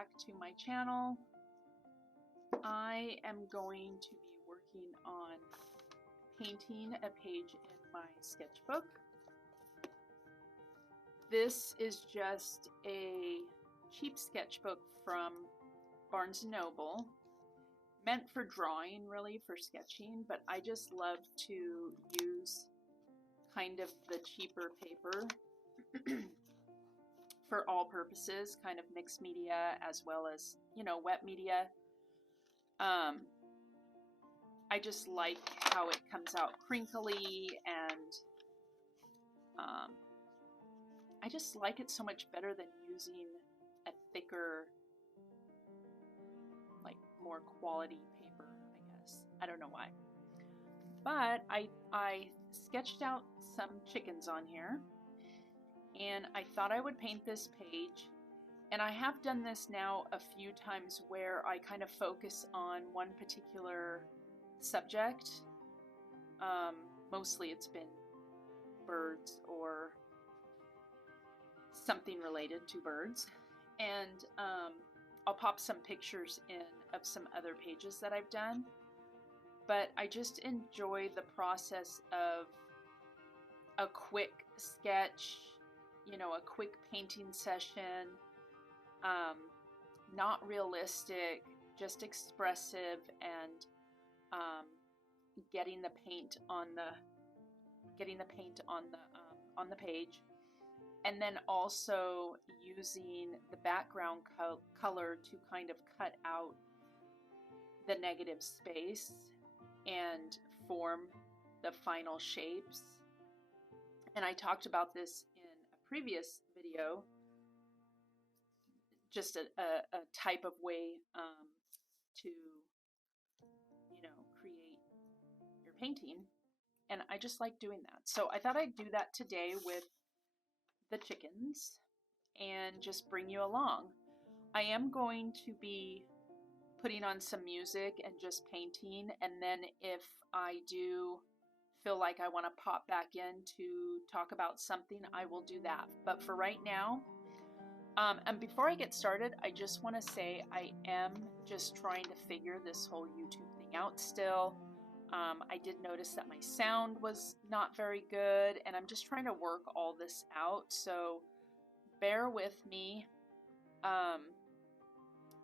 back to my channel. I am going to be working on painting a page in my sketchbook. This is just a cheap sketchbook from Barnes & Noble, meant for drawing, really, for sketching, but I just love to use kind of the cheaper paper for all purposes, kind of mixed media as well as, you know, wet media. I just like how it comes out crinkly, and I just like it so much better than using a thicker, like more quality paper, I guess. I don't know why. But I sketched out some chickens on here, and I thought I would paint this page. And I have done this now a few times where I kind of focus on one particular subject. Mostly it's been birds or something related to birds. And I'll pop some pictures in of some other pages that I've done. But I just enjoy the process of a quick sketch, you know, a quick painting session. Not realistic, just expressive, and getting the paint on the page, and then also using the background color to kind of cut out the negative space and form the final shapes. And I talked about this in a previous video, just a type of way to, you know, create your painting. And I just like doing that. So I thought I'd do that today with the chickens and just bring you along. I am going to be putting on some music and just painting, and then if I do feel like I want to pop back in to talk about something, I will do that. But for right now, and before I get started, I just want to say I am just trying to figure this whole YouTube thing out still. I did notice that my sound was not very good, and I'm just trying to work all this out, so bear with me.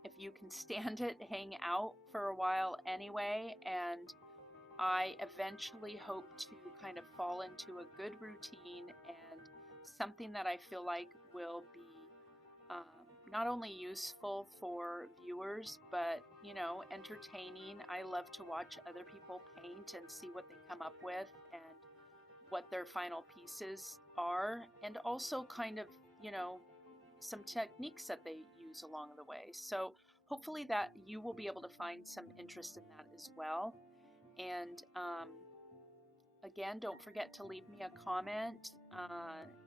If you can stand it, hang out for a while anyway, and I eventually hope to kind of fall into a good routine and something that I feel like will be not only useful for viewers, but, you know, entertaining. I love to watch other people paint and see what they come up with and what their final pieces are, and also kind of, you know, some techniques that they use along the way. So hopefully that you will be able to find some interest in that as well. And again, don't forget to leave me a comment.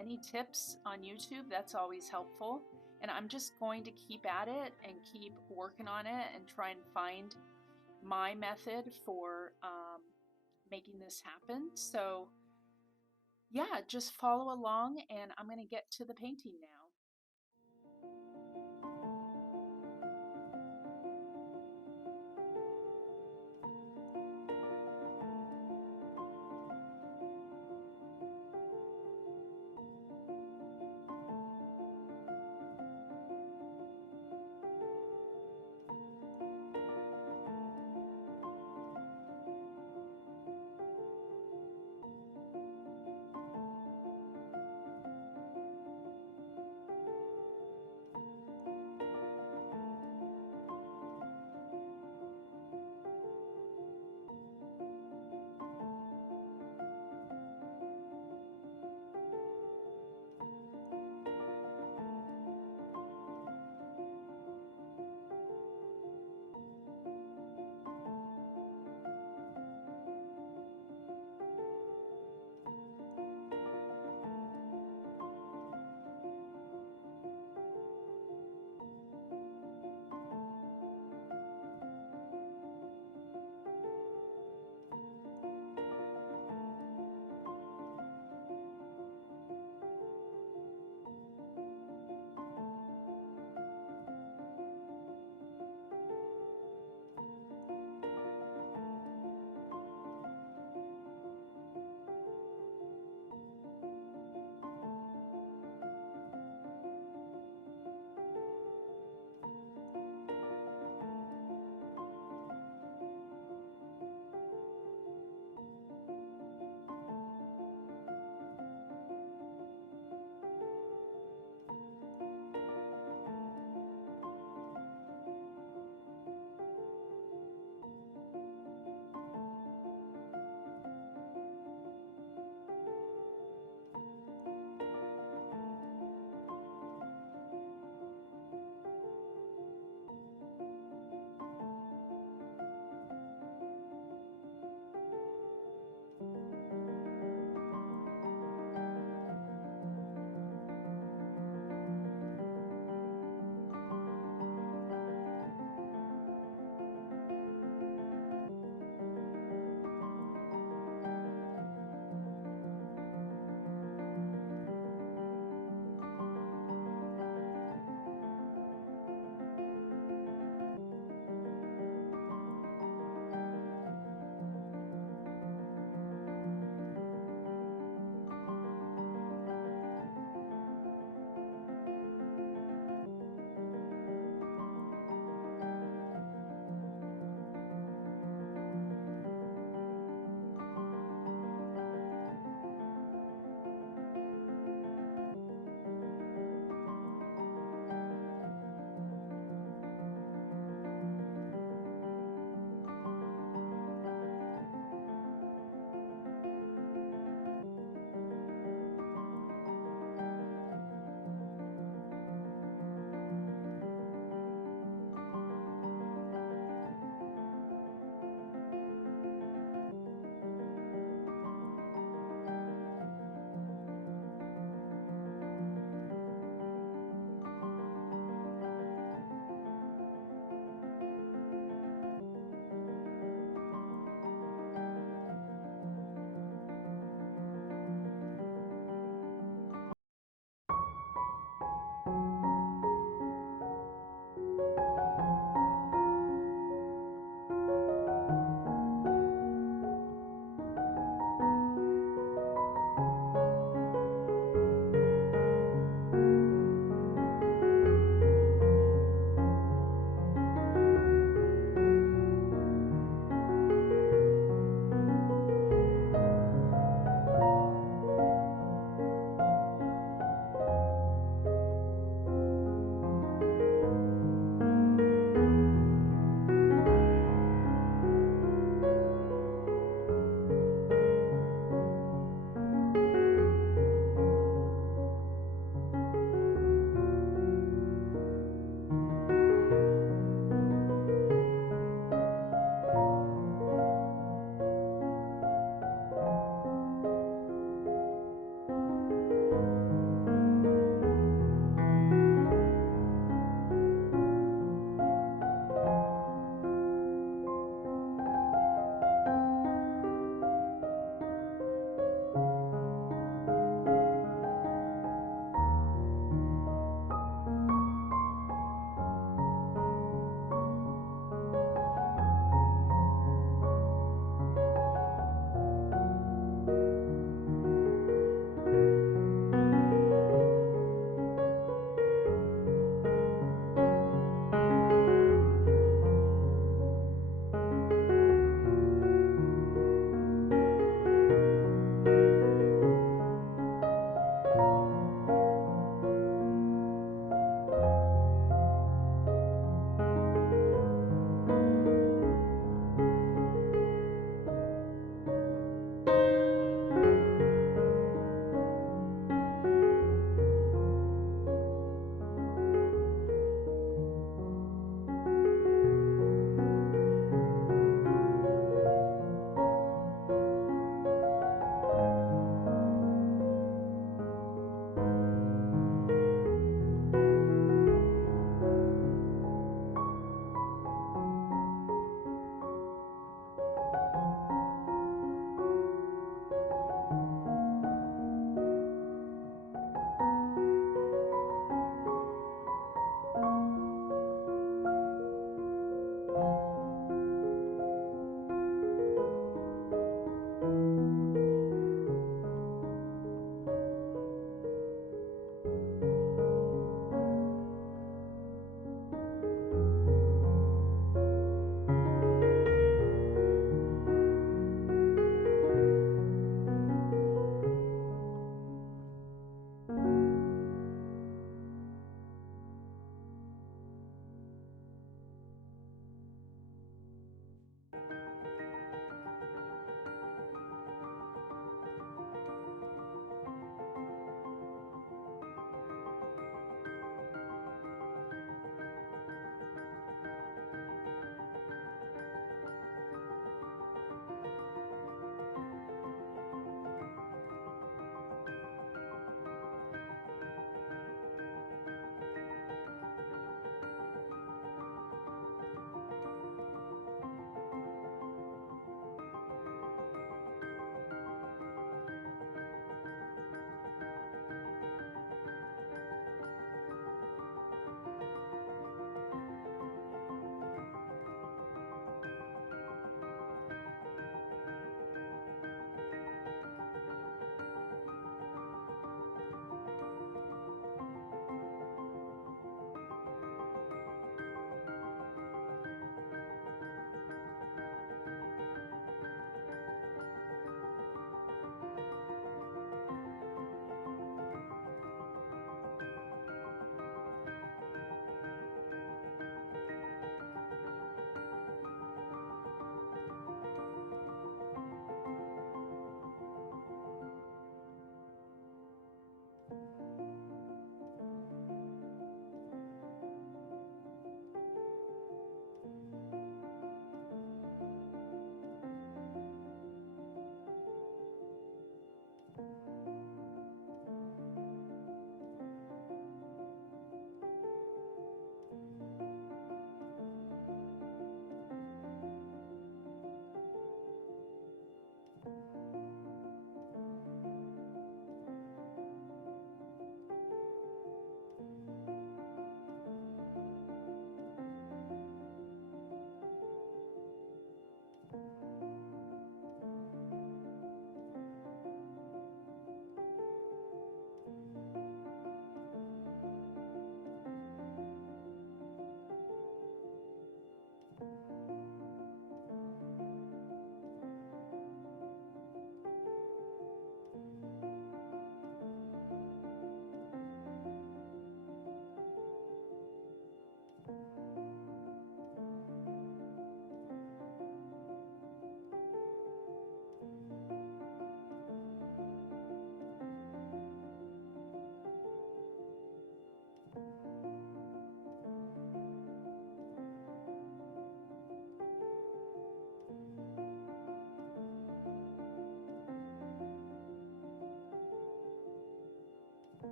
Any tips on YouTube, that's always helpful. And I'm just going to keep at it and keep working on it and try and find my method for making this happen. So yeah, just follow along, and I'm going to get to the painting now.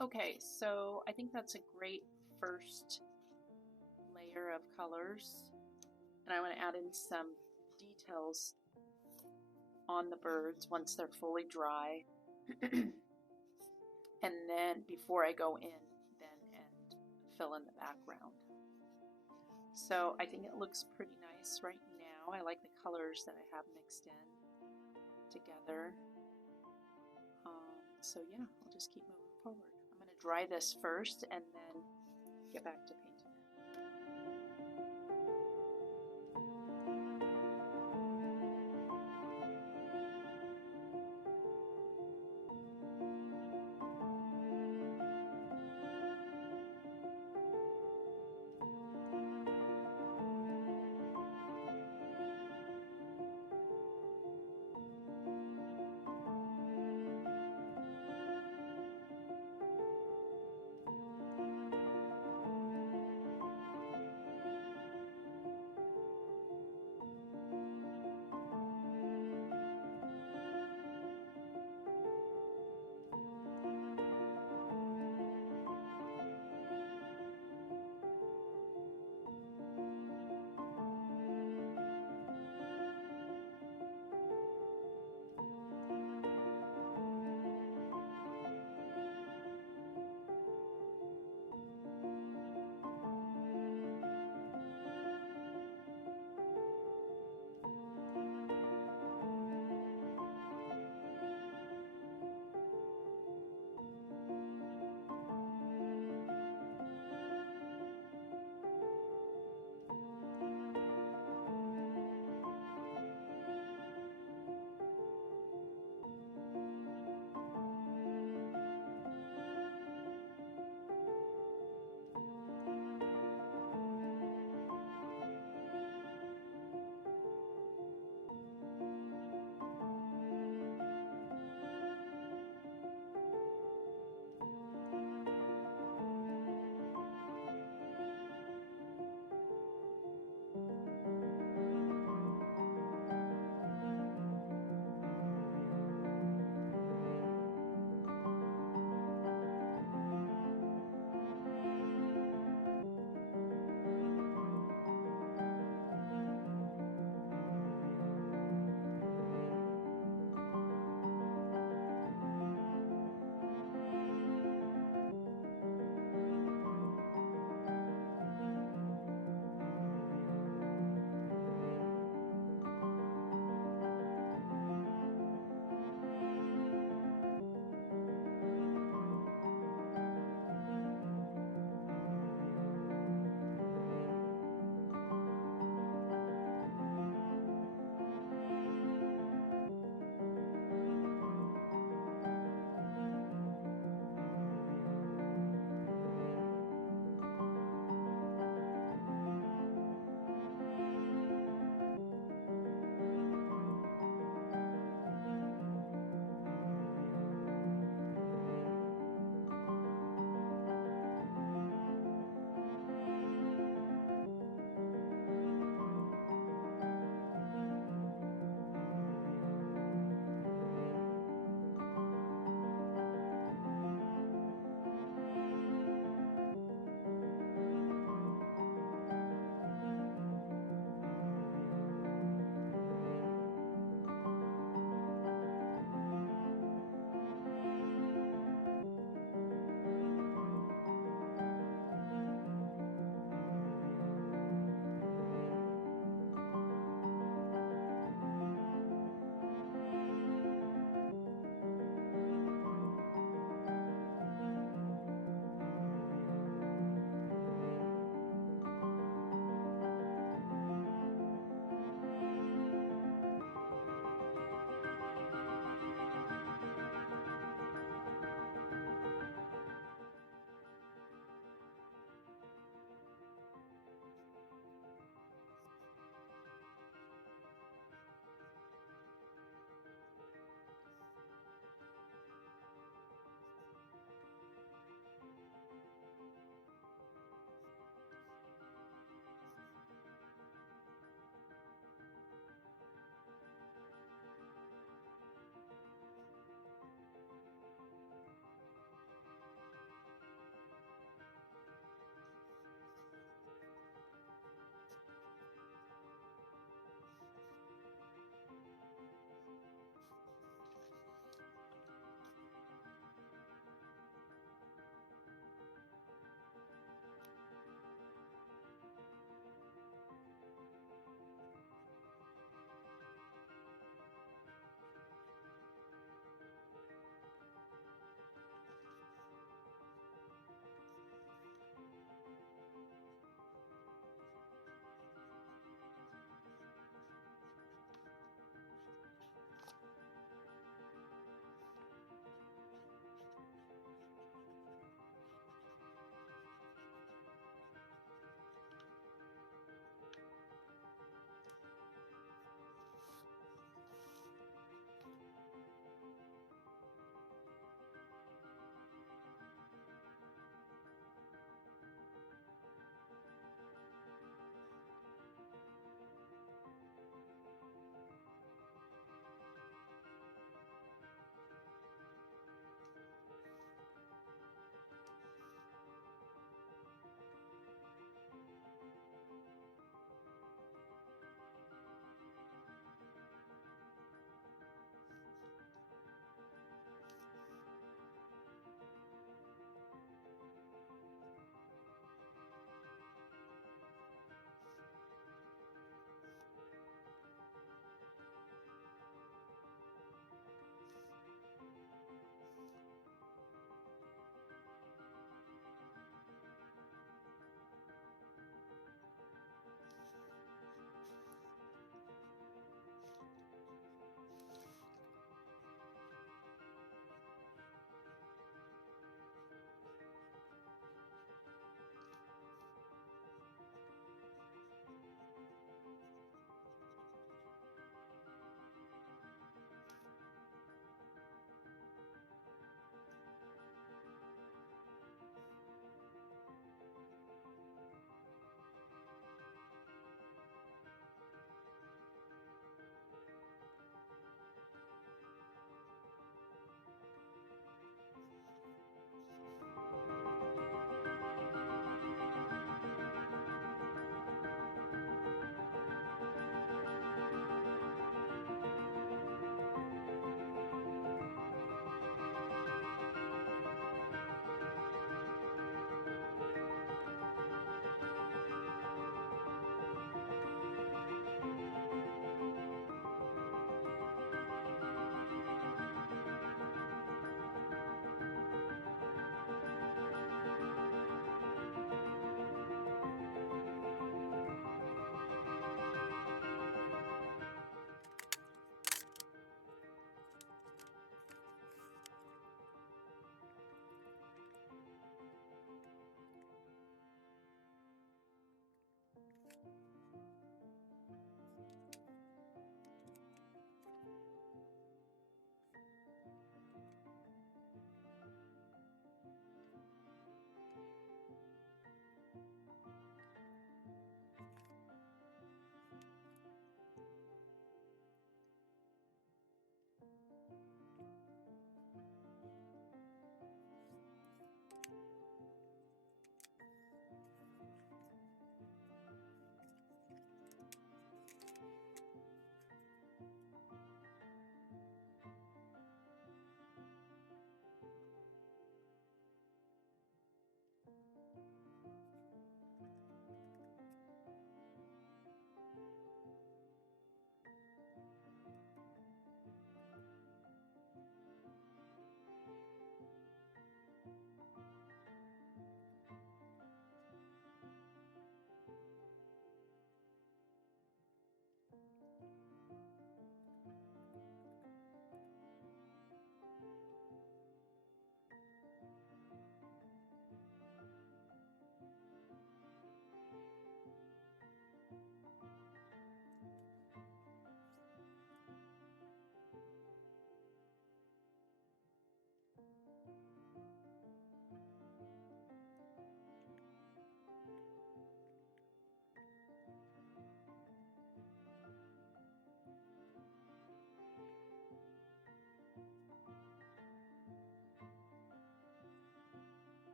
Okay, so I think that's a great first layer of colors. And I want to add in some details on the birds once they're fully dry. And then before I go in then and fill in the background. So I think it looks pretty nice right now. I like the colors that I have mixed in together. So yeah, I'll just keep moving forward. I'm going to dry this first and then get back to painting.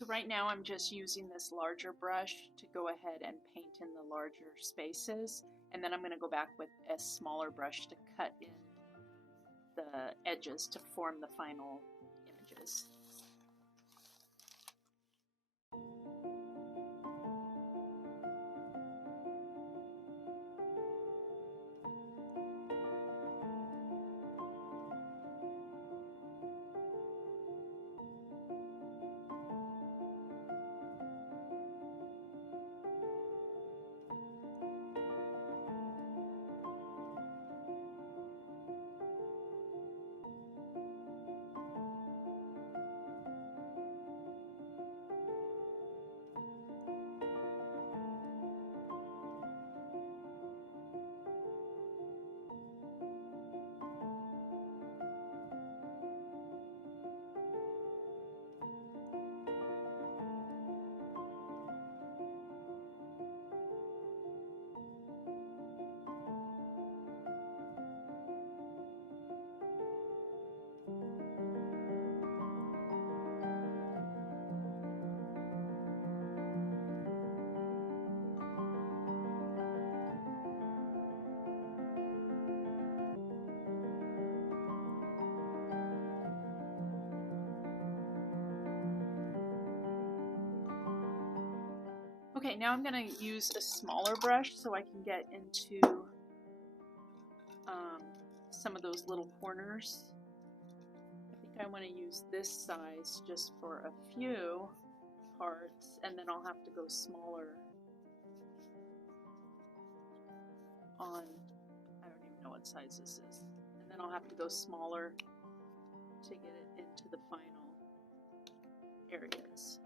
So right now I'm just using this larger brush to go ahead and paint in the larger spaces, and then I'm going to go back with a smaller brush to cut in the edges to form the final images. Okay, now I'm going to use a smaller brush so I can get into some of those little corners. I think I want to use this size just for a few parts, and then I'll have to go smaller on, I don't even know what size this is, and then I'll have to go smaller to get it into the final areas.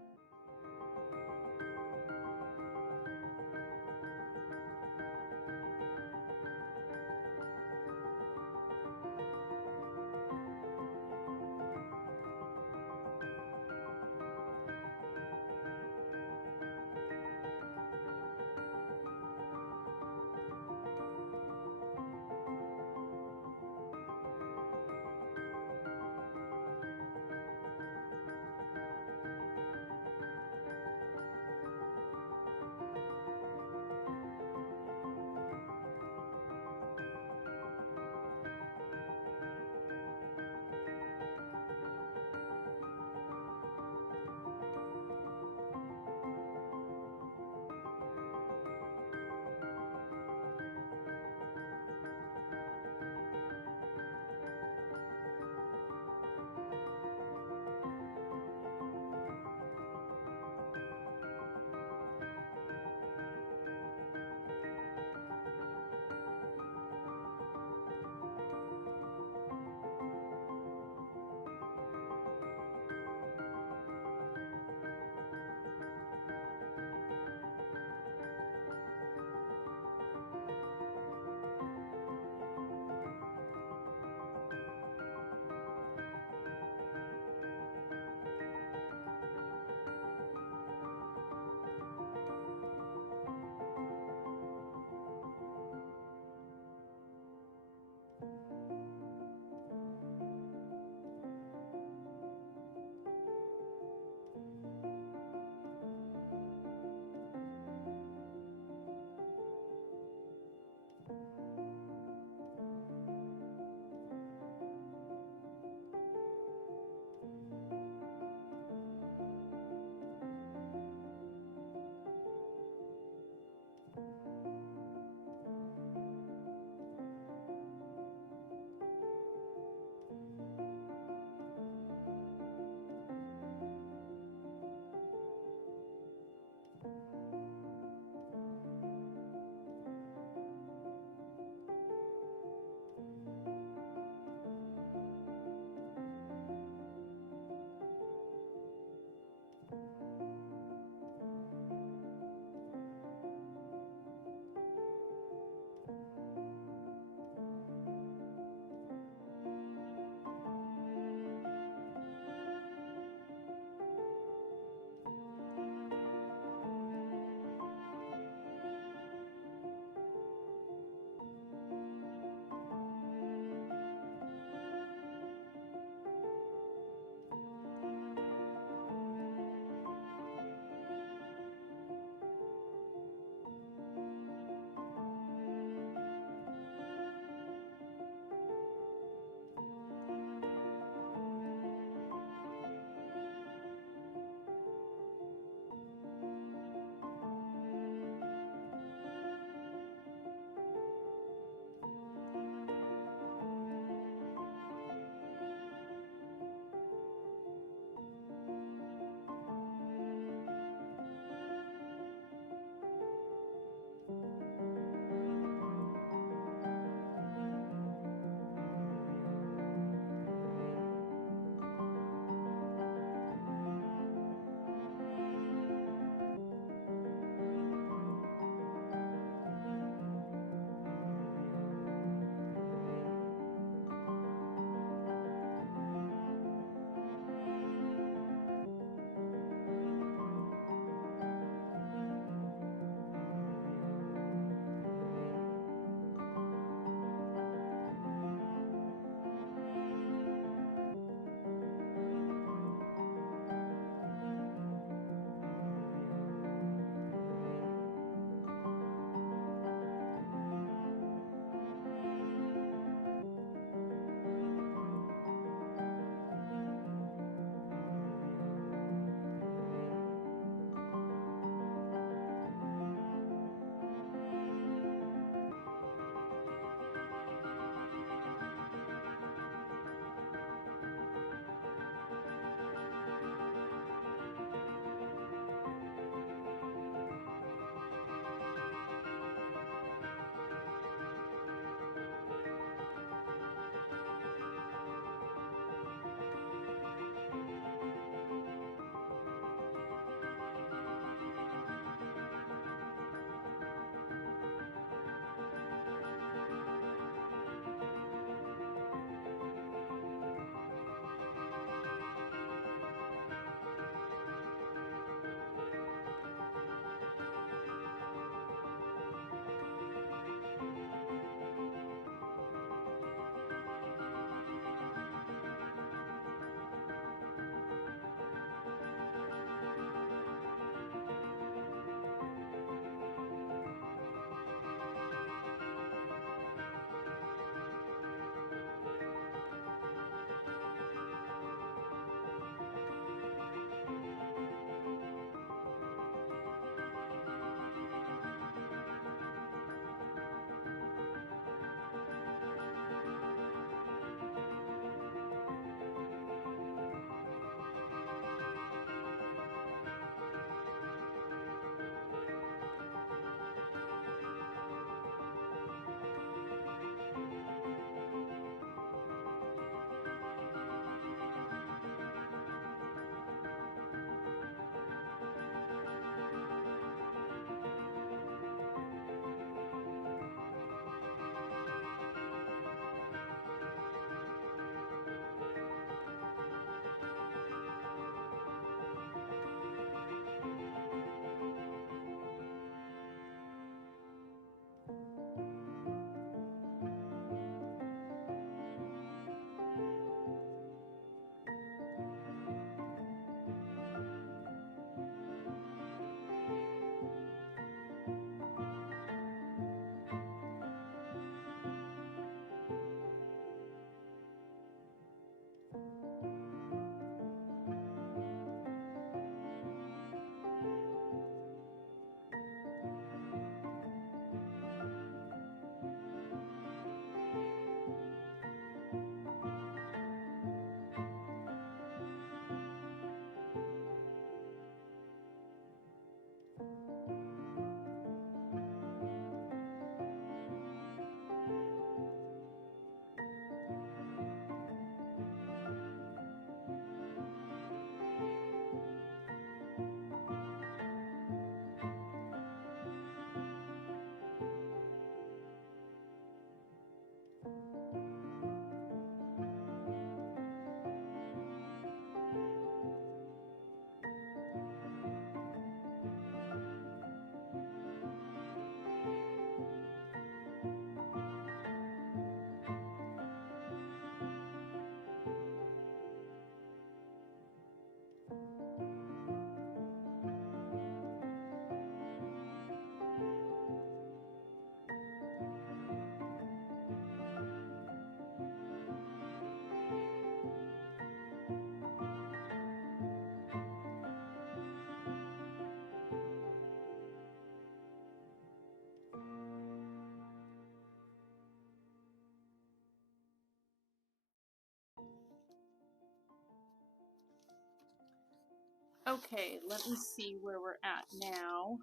Okay, let me see where we're at now.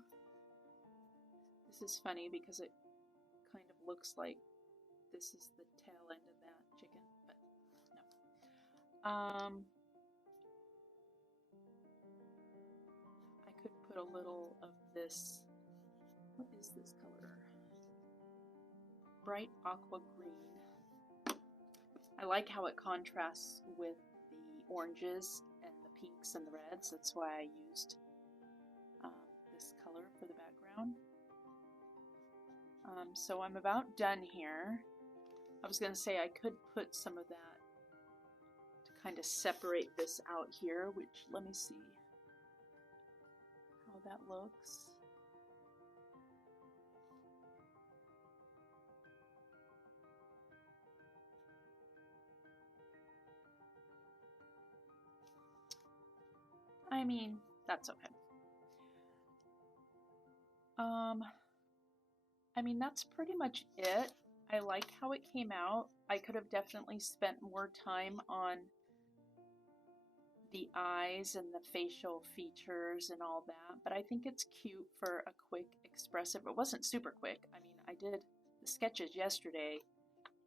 This is funny because it kind of looks like this is the tail end of that chicken, but no. I could put a little of this. What is this color? Bright aqua green. I like how it contrasts with the oranges and the pinks and the reds. That's why I used this color for the background. So I'm about done here. I was going to say I could put some of that to kind of separate this out here, which let me see how that looks. I mean, that's okay. I mean, that's pretty much it. I like how it came out. I could have definitely spent more time on the eyes and the facial features and all that, but I think it's cute for a quick expressive. It wasn't super quick. I mean, I did the sketches yesterday,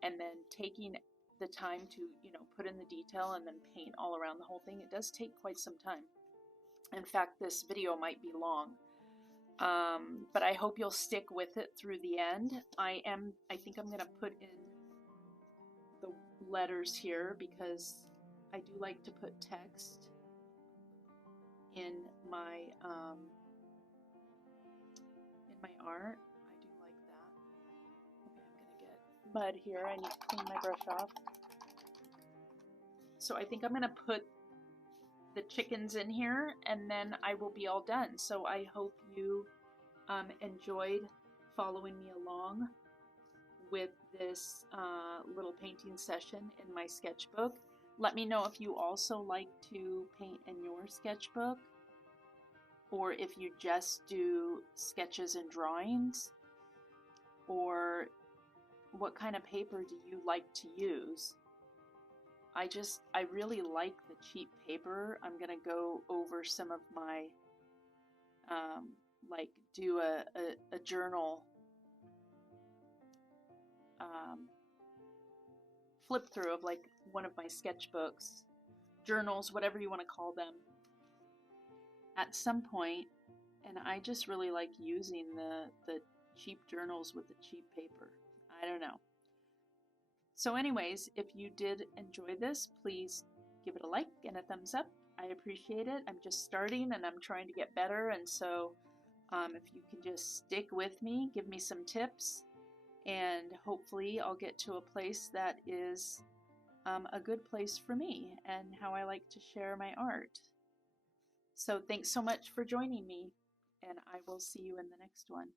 and then taking the time to, you know, put in the detail and then paint all around the whole thing, it does take quite some time. In fact, this video might be long. But I hope you'll stick with it through the end. I think I'm gonna put in the letters here because I do like to put text in my art. I do like that. Okay, I'm gonna get mud here. I need to clean my brush off. So I think I'm gonna put the chickens in here and then I will be all done. So I hope you enjoyed following me along with this little painting session in my sketchbook. Let me know if you also like to paint in your sketchbook, or if you just do sketches and drawings, or what kind of paper do you like to use. I really like the cheap paper. I'm gonna go over some of my like do a journal flip through of like one of my sketchbooks, journals, whatever you want to call them, at some point, and I just really like using the cheap journals with the cheap paper. I don't know. So anyways, if you did enjoy this, please give it a like and a thumbs up. I appreciate it. I'm just starting and I'm trying to get better, and so if you can just stick with me, give me some tips, and hopefully I'll get to a place that is a good place for me and how I like to share my art. So thanks so much for joining me, and I will see you in the next one.